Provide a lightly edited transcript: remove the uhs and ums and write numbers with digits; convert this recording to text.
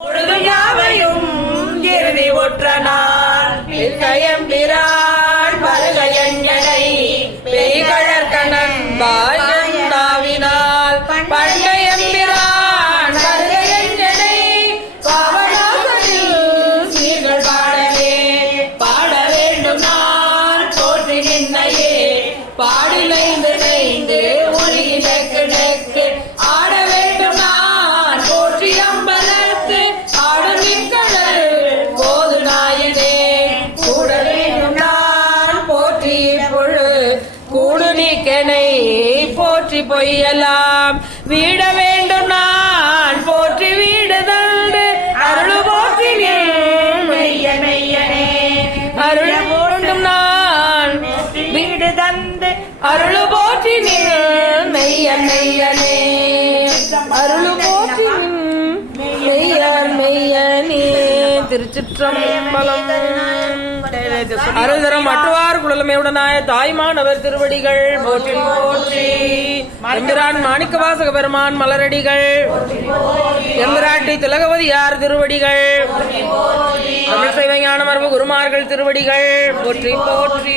பொழுதுயாவையும் இறுதி ஒற்ற நாள் எம்பிரான் வருகையஞ்சனை பெய்கழற்கணன் வாயினால் பண்டையம்பிரான் வருகையஞ்சனை பாவனாகத்தில் சீர்கள் பாட வேண்டும் நான் போற்றி நின்னையே பாடிலைந்து நைந்து ஒளி நெக்கு நெக்கு ஆட வேண்டும் நான் போற்றி அம்பலத்து ஆடும் நிற்கடல் போது நாயனே கூட வேண்டும் நான் போற்றி பொழு கூடு நீக்கனை போற்றி பொய்யலாம் வீட வேண்டும் நான் போற்றி வீடு தந்து அருள் போற்றி மெய்யனே அருள் வேண்டும் நான் வீடு தந்து அருள் போற்றி மெய்யனே அருள் போற்றி மெய்யனே திருச்சிற்றம்பலம் அருள் தரம் மற்றவார் குழலமையுடனாய தாய்மானவர் திருவடிகள் போற்றி போற்றி எம்பிரான் மாணிக்கவாசக பெருமான் மலரடிகள் எம்பிராட்டி திலகவதியார் திருவடிகள் தமிழ் சைவ ஞான மரபு குருமார்கள் திருவடிகள் போற்றி போற்றி